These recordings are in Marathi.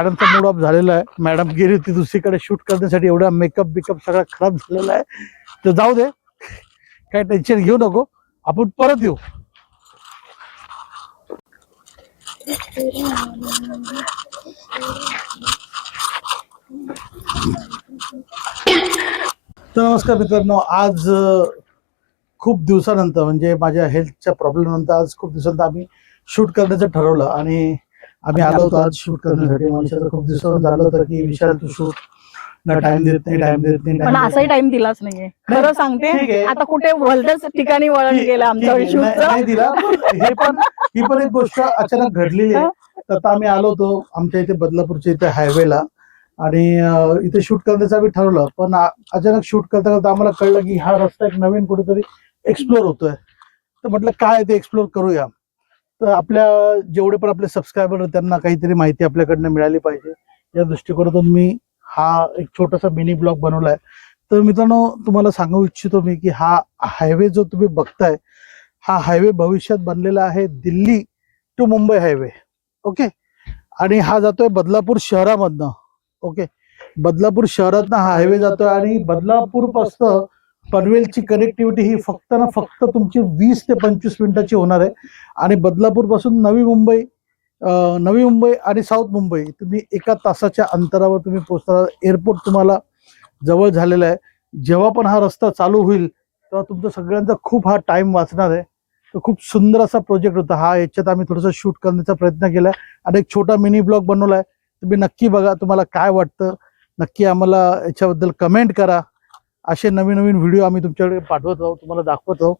मॅडमचा मूड ऑफ झालेला आहे. मॅडम गेली होती दुसरीकडे शूट करण्यासाठी. एवढा मेकअप बिकअप सगळा खराब झालेला आहे. तर जाऊ दे, काय टेन्शन घेऊ नको, आपण परत येऊ. तर नमस्कार मित्रांनो, आज खूप दिवसानंतर म्हणजे माझ्या हेल्थच्या प्रॉब्लेम नंतर आज खूप दिवसानंतर आम्ही शूट करण्याचं ठरवलं आणि आम्ही आलो होतो आज शूट करण्यासाठी. मनीषाचं खूप दिवसांनी झालं होतं की विशाल तू शूट टाइम देत नाही. पण असाही टाइम दिलाच नाहीये, खरं ठीक सांगते. आहे. आता कुठे भलत्याच ठिकाणी वळण गेलं आमचं शूटचं. नाही दिला. ही पण एक गोष्ट अचानक घडलेली आहे. तर आता आम्ही आलो होतो आमच्या इथे बदलापूरच्या इथे हायवेला आणि इथे शूट करण्याचं आम्ही ठरवलं. पण अचानक शूट करता करता आम्हाला कळलं की हा रस्ता एक नवीन कुठेतरी एक्सप्लोर होतोय. तर म्हटलं काय ते एक्सप्लोर करूया. तर आपल्या जेवढे पण आपले सबस्क्रायबर त्यांना काहीतरी माहिती आपल्याकडनं मिळाली पाहिजे या दृष्टिकोनातून मी हा एक छोटासा मिनी ब्लॉग बनवलाय. तर मित्रांनो, तुम्हाला सांगू इच्छितो मी की हा हायवे जो तुम्ही बघताय, हा हायवे भविष्यात बनलेला आहे Delhi to Mumbai highway. Okay. आणि हा जातोय बदलापूर शहरामधनं. ओके. बदलापूर शहरातनं हा हायवे जातोय आणि बदलापूर पासून पनवेलची कनेक्टिव्हिटी ही फक्त ना फक्त तुमची 20 ते 25 मिनिटाची होणार आहे. आणि बदलापूर पासून नवी मुंबई आणि साऊथ मुंबई तुम्ही 1 तासाच्या अंतरावर तुम्ही पोहोचता. एअरपोर्ट तुम्हाला जवळ झालेला आहे. जेव्हा पण हा रस्ता चालू होईल तेव्हा तुमचा सगळ्यांचा खूप हा टाइम वाचणार आहे. तर खूप सुंदर असा प्रोजेक्ट होता हा. याच्यात आम्ही थोडंसं शूट करण्याचा प्रयत्न केलाय आणि एक छोटा मिनी ब्लॉग बनवलाय. तुम्ही नक्की बघा, तुम्हाला काय वाटतं नक्की आम्हाला याच्याबद्दल कमेंट करा. असे नवीन नवीन व्हिडिओ आम्ही तुमच्याकडे पाठवत राहू, तुम्हाला दाखवत राहू.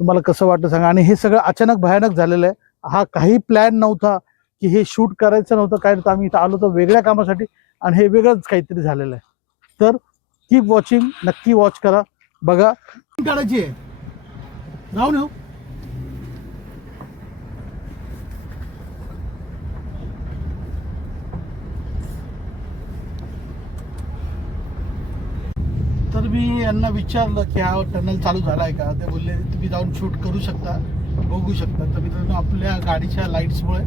तुम्हाला कसं वाटतं सांगा. आणि हे सगळं अचानक भयानक झालेलं आहे. हा काही प्लॅन नव्हता की हे शूट करायचं नव्हतं काय. तर आम्ही इथं आलो होतो वेगळ्या कामासाठी आणि हे वेगळंच काहीतरी झालेलं आहे. तर कीप वॉचिंग, नक्की वॉच करा, बघा. काढायची आहे राहून येऊ. तर मी यांना विचारलं की हा टनल चालू झाला आहे का. ते बोलले तुम्ही जाऊन शूट करू शकता, बघू शकता. तर मित्रांनो, आपल्या गाडीच्या लाईट्समुळे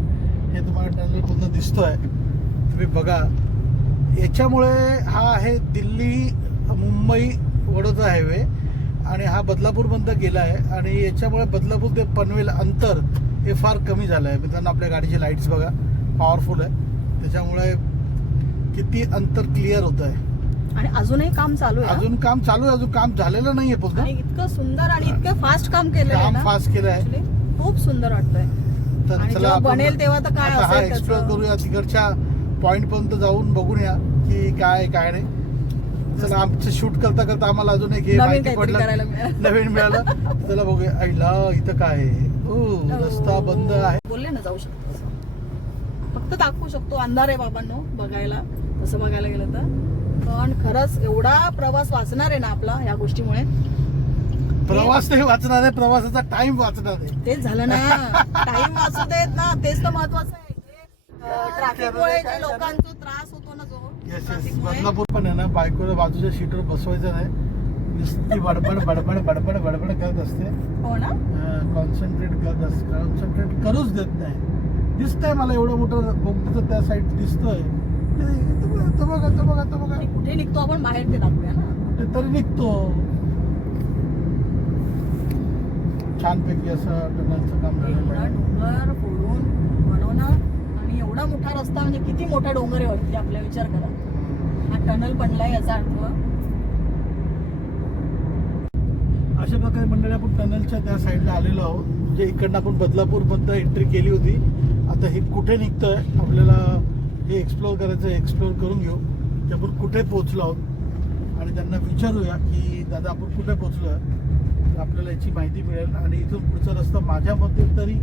हे तुम्हाला टनल पूर्ण दिसतोय, तुम्ही बघा. याच्यामुळे हा आहे दिल्ली मुंबई वडोदरा हायवे आणि हा बदलापूरपर्यंत गेला आहे. आणि याच्यामुळे बदलापूर ते पनवेल अंतर हे फार कमी झालं आहे. मित्रांनो, आपल्या गाडीचे लाईट्स बघा, पॉवरफुल आहे. त्याच्यामुळे किती अंतर क्लिअर होत आहे. आणि अजूनही काम चालू आहे. अजून काम चालू आहे, अजून काम झालेलं नाहीये पूर्ण. आणि इतकं सुंदर आणि इतकं फास्ट काम केलेलं आहे ना, फास्ट केलं आहे. Actually खूप सुंदर वाटतंय. तर आणि चला जेव्हा आपण बनेल तेव्हा तर काय आता हा असेल एक्सप्लोर त्याचं. करूया. तिकडच्या पॉइंट पर्यंत जाऊन बघून या की काय काय नाही. चला, आमचं शूट करता करता आम्हाला अजून एक हे नवीन माहिती काहीतरी पडलं, करायला मिळालं. नवीन मिळालं. चला बघूया. आईला इथं काय आहे. रस्ता बंद आहे. बोलले ना जाऊ शकतो असं. फक्त दाखवू शकतो, अंधार आहे बाबांनो बघायला, तसं बघायला गेलं तर. पण खरंच एवढा प्रवास वाचणार आहे ना आपला या गोष्टीमुळे. प्रवास नाही वाचणार आहे, प्रवासाचा टाइम वाचणार आहे. तेच झालं ना, टाइम वाचू देत ना, तेच तर महत्वाचं आहे. ट्रॅफिकमुळे जे लोकांचा त्रास होतो ना, जो येस ट्रॅफिकमुळे. बदलापूर पण आहे ना, बायकोला बाजूच्या सीटवर बसवायचं नाही. नुसती बडबड बडबड बडबड बडबड करत असते. हो ना, कॉन्सन्ट्रेट करत असते. कॉन्सन्ट्रेट करूच देत नाही. दिसतंय मला एवढं मोठं बोगदीचं त्या साईड दिसतोय. तो बघा आणि कुठे निघतो आपण बाहेर ते दाखवूया ना. कुठेतरी निघतो. छानपैकी असं टनलचं काम झालेलं एवढा आहे. डोंगर फोडून बनवणं आणि एवढा मोठा रस्ता, म्हणजे किती मोठा डोंगर आहे वरती. आपला विचार करा, हा टनल बनलाय याचा अर्थ. अशा प्रकारे मंडळी आपण टनलच्या त्या साईडला आलेलो आहोत. म्हणजे इकडनं आपण बदलापूर बद्दल एंट्री केली होती. आता हे कुठे निघतंय आपल्याला हे एक्सप्लोर करायचं. एक्सप्लोर करून घेऊ की आपण कुठे पोहोचलो आहोत आणि त्यांना विचारूया की दादा आपण कुठे पोहोचलो आहे. तर आपल्याला याची माहिती मिळेल. आणि इथून पुढचा रस्ता माझ्या मते तरी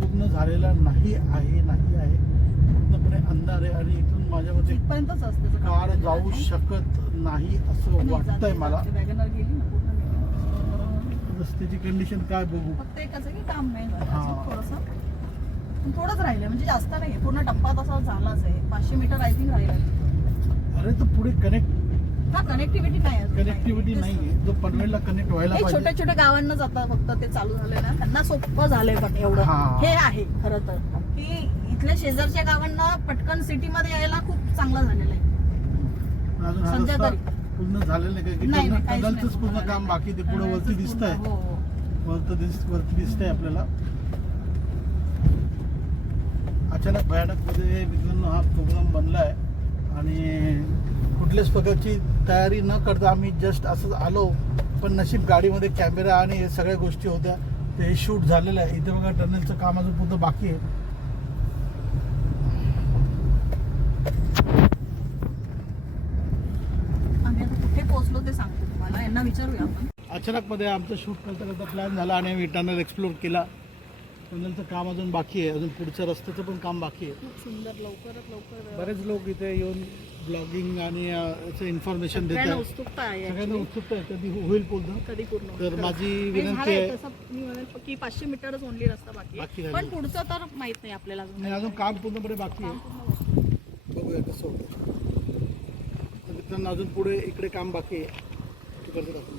पूर्ण झालेला नाही आहे. पूर्णपणे अंधार आहे आणि इथून माझ्या मते इथपर्यंतच असतं कार जाऊ शकत नाही असं वाटतंय मला. वॅगनर गेली ना पूर्ण गेली. रस्त्याची कंडिशन काय बघू. फक्त एकच की काम नाही झालं हा. अजून थोडंच राहिलंय, म्हणजे जास्त नाही. पूर्ण टप्पा तसा झालाच आहे. 500 मीटर आय थिंक राहिलं. अरे तर पुढे हा, कनेक्टिव्हिटी नाही. कनेक्टिव्हिटी नाहीये. जो पनवेलला कनेक्ट व्हायला पाहिजे. छोट्या छोट्या गावांना जातात फक्त ते चालू झालंय ना, त्यांना सोपं झालंय. पण एवढं हा. हे आहे खरं तर की इथल्या शेजारच्या गावांना पटकन सिटी मध्ये यायला खूप चांगलं झालेलं आहे. अजून हा सध्या रस्ता तरी पूर्ण झालेलं नाही नाही, नाही, काहीच नाही. टनलचंच पूर्ण काम बाकी ते पुढे वरती दिसत आहे. हो, हो. वरती दिसतंय आपल्याला. अचानक भयानक मध्ये मित्रांनो हा प्रोग्राम बनलाय आणि कुठल्याच प्रकारची तयारी न करता आम्ही जस्ट असंच आलो. पण नशीब गाडीमध्ये कॅमेरा आणि हे सगळ्या गोष्टी होत्या, ते शूट झालेलं आहे. इथे बघा टनेलचं काम अजून पूर्ण बाकी आहे. आम्ही आता कुठे पोहोचलो ते सांगतो तुम्हाला, यांना विचारूया आपण. अचानक मध्ये आमचं शूट करता करता प्लॅन झाला आणि आम्ही टनल एक्सप्लोर केला. टनलचं काम अजून बाकी आहे, अजून पुढच्या रस्त्याचं पण काम बाकी आहे. खूप सुंदर, लवकरात लवकर. बरेच लोक इथे येऊन ब्लॉगिंग आणि याचं इन्फॉर्मेशन देतात. सगळ्यांना उत्सुकता आहे सगळ्यांना actually. उत्सुकता आहे कधी होईल पूर्ण. कधी पूर्ण तर होईल. माझी आणि विनंती झालंय आहे. तसं मी म्हणेल की 500 मीटरच ओनली रस्ता बाकी बाकी आहे. राहिलं. पण पुढचं तर माहित नाही आपल्याला अजून. नाही, अजून काम पूर्णपणे बाकी काम आहे. पूर्ण होतं. बघूया कसं होतं. तर मित्रांनो अजून पुढे इकडे काम बाकी आहे. तिकडचं दाखवून.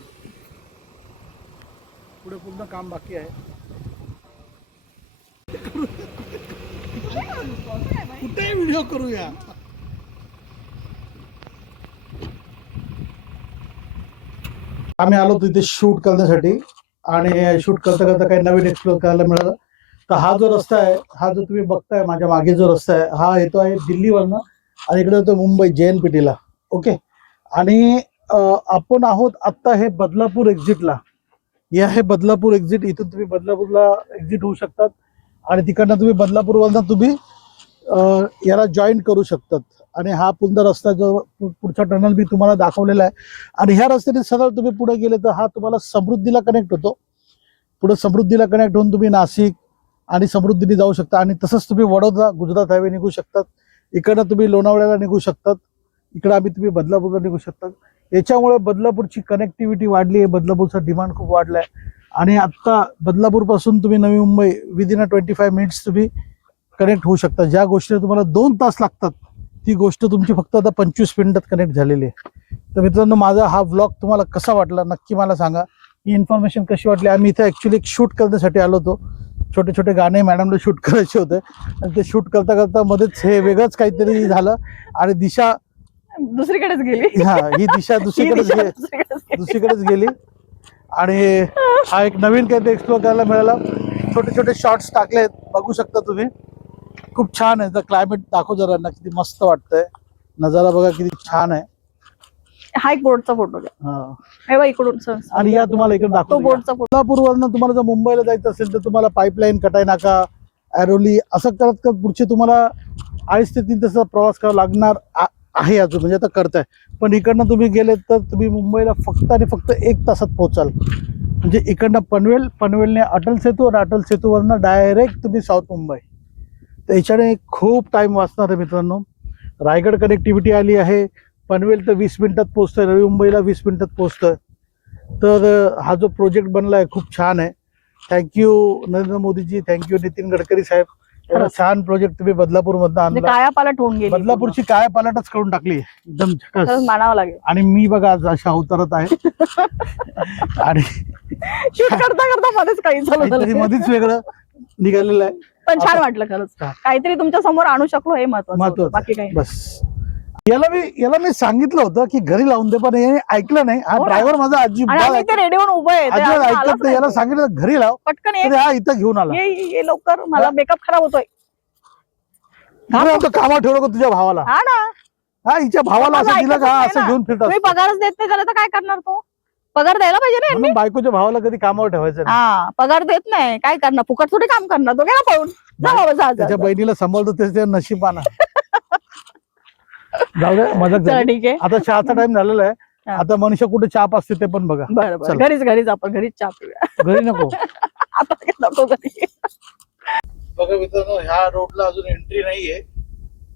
पुढे पूर्ण काम बाकी आहे. कुठेही व्हिडिओ करूया. आम्ही आलो तिथे शूट करण्यासाठी आणि शूट करता करता काही नवीन एक्सप्लोर करायला मिळालं. तर हा जो रस्ता आहे, हा जो तुम्ही बघताय माझ्या मागे जो रस्ता आहे, हा येतो आहे दिल्लीवरनं आणि इकडे येतो मुंबई JNPT ओके. आणि आपण आहोत आत्ता हे बदलापूर एक्झिटला. हे आहे बदलापूर एक्झिट. इथून तुम्ही बदलापूरला एक्झिट होऊ शकतात आणि तिकडनं तुम्ही बदलापूरवरनं तुम्ही याला जॉईन करू शकतात. आणि हा पूर्ण रस्ता जो पुढचा टनल मी तुम्हाला दाखवलेला आहे. आणि ह्या रस्त्याने सरळ तुम्ही पुढे गेले तर हा तुम्हाला समृद्धीला कनेक्ट होतो. पुढे समृद्धीला कनेक्ट होऊन तुम्ही नाशिक आणि समृद्धीने जाऊ शकता. आणि तसंच तुम्ही वडोदरा गुजरात हायवे निघू शकतात. इकडनं तुम्ही लोणावळ्याला निघू शकतात. इकडं आम्ही तुम्ही बदलापूरला निघू शकतात. याच्यामुळे बदलापूरची कनेक्टिव्हिटी वाढली आहे. बदलापूरचा डिमांड खूप वाढला आहे. आणि आत्ता बदलापूरपासून तुम्ही नवी मुंबई विदिन 25 मिनिट्स तुम्ही कनेक्ट होऊ शकता. ज्या गोष्टीला तुम्हाला 2 तास लागतात ती गोष्ट तुमची फक्त आता 25 मिनिटात कनेक्ट झालेली आहे. तर मित्रांनो माझा हा व्लॉग तुम्हाला कसा वाटला नक्की मला सांगा. ही इन्फॉर्मेशन कशी वाटली. आम्ही इथे ॲक्च्युली एक शूट करण्यासाठी आलो होतो. छोटे छोटे गाणे मॅडमला शूट करायचे होते आणि ते शूट करता करता मध्येच हे वेगळंच काहीतरी झालं आणि दिशा दुसरीकडेच गेली. हा ही दिशा दुसरीकडेच गेली. आणि हा एक नवीन काहीतरी एक्सप्लोर करायला मिळाला. छोटे छोटे शॉर्ट्स टाकलेत, बघू शकता तुम्ही. खूप छान आहे. तर क्लायमेट दाखव जरा ना, किती मस्त वाटतंय. नजारा बघा किती छान आहे. हा एक बोर्डचा फोटो घ्या. हा. हे बघ इकडून आणि या तुम्हाला इकडे तो दाखवतो. बोर्डचा फोटो. कोल्हापूरवरनं तुम्हाला जर मुंबईला जायचं असेल तर तुम्हाला पाईपलाईन, कटाई नाका, ऐरोली असं करत करत पुढचे तुम्हाला 2.5 ते 3 तासाचा प्रवास करावा लागणार आहे अजून, म्हणजे आता करताय. पण इकडनं तुम्ही गेले तर तुम्ही मुंबईला फक्त आणि फक्त 1 तासात पोहोचाल. म्हणजे इकडनं पनवेलने अटल सेतू आणि अटल सेतूवरनं डायरेक्ट तुम्ही साऊथ मुंबई. तर याच्याने खूप टाईम वाचणार आहे मित्रांनो. रायगड कनेक्टिव्हिटी आली आहे. पनवेल तर 20 मिनिटात पोहोचतोय. नवी मुंबईला 20 मिनिटात पोहोचतोय. तर हा जो प्रोजेक्ट बनला आहे खूप छान आहे. थँक्यू नरेंद्र मोदीजी, थँक्यू नितीन गडकरी साहेब. एवढा छान प्रोजेक्ट तुम्ही बदलापूरमधनं आणला. कायापालट होऊन गेली. बदलापूरची काय पालटच करून टाकली एकदम झकास. मानावं लागेल. आणि मी बघा आज अशा अवतारात आहे. आणि शूट करता करता मध्येच काही काहीतरी मध्येच वेगळं निघालेलं आहे. पण छान वाटलं खरंच. काहीतरी तुमच्या समोर आणू शकलो हे महत्वाचं. बाकी काही बस. याला मी सांगितलं होतं की घरी लावून दे, पण याने ऐकलं नाही. हा ड्रायव्हर माझा अजिबात रेडिओ उभं आहे. ऐकत नाही. याला सांगितलं घरी लाव, पटकन तर हा इथं घेऊन आला. ये लवकर, मला मेकअप खराब होतोय. कामावर ठेवलं का तुझ्या भावाला? हा ना. हा हिच्या भावाला असं दिलं का असं घेऊन फिरतात. तुम्ही पगारच देत नाही त्याला तर काय करणार तो? पगार द्यायला पाहिजे ना. म्हणून बायकोच्या भावाला कधी कामावर ठेवायचं नाही. हा, पगार देत नाही काय करणार? फुकट थोडी काम करणार तो. गेला पळून. जा बाबा जा. त्याच्या बहिणीला सांभाळतो त्याच्या नशिबाना. जाऊ दे, मदत चला ठीक आहे. आता चहाचा टाइम झालेला आहे. आता मनुष्य कुठे चहा पाचते ते पण बघा. बरं घरीच आपण घरीच चहा पिऊया. घरी नको. आता नको घरी. बघा मित्रांनो, ह्या रोडला अजून एंट्री नाहीये.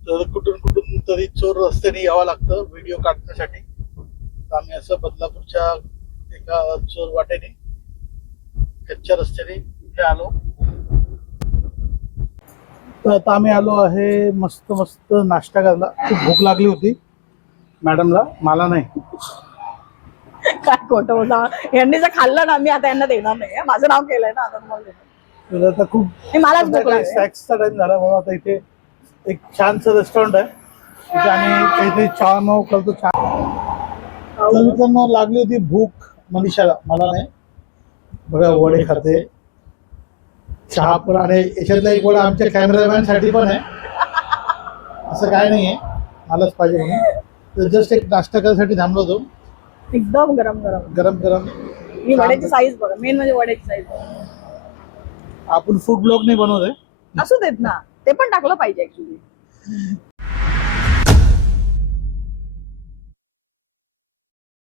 तर कुठून तरी चोर रस्त्याने यावं लागतं व्हिडिओ काढण्यासाठी. तर आम्ही असं बदलापूरच्या एका चोर वाटेने कच्च्या रस्त्याने इथे आलो. तर आता आम्ही आलो आहे मस्त नाश्ता करायला. खूप भूक लागली होती मॅडमला, मला नाही. काय खोटं बोलता. यांनी जर खाल्लं ना मी आता यांना देणार नाही. माझं नाव केलंय ना आता तुम्हाला देणार. तर आता खूप मलाच भूक लागली. स्नॅक्सचा टाइम झाला म्हणून आता इथे एक छानसं रेस्टॉरंट आहे तिथे आम्ही काहीतरी चहा माव करतो. तर मित्रांनो लागली होती भूक मनीषाला, मला नाही. बघा वडे खाते, चहा पण, आणि याच्यातला एक वडा आमच्या कॅमेरामॅन साठी पण आहे. असं काय नाहीये मलाच पाहिजे म्हणून. तर जस्ट एक नाश्ता करायसाठी थांबलो होतो. एकदम गरम गरम गरम गरम. ही वड्याची साईज बघा, मेन म्हणजे वड्याची साईज. आपण फूड ब्लॉग नाही बनवत आहे. असू देत ना, ते पण टाकलं पाहिजे ऍक्च्युली.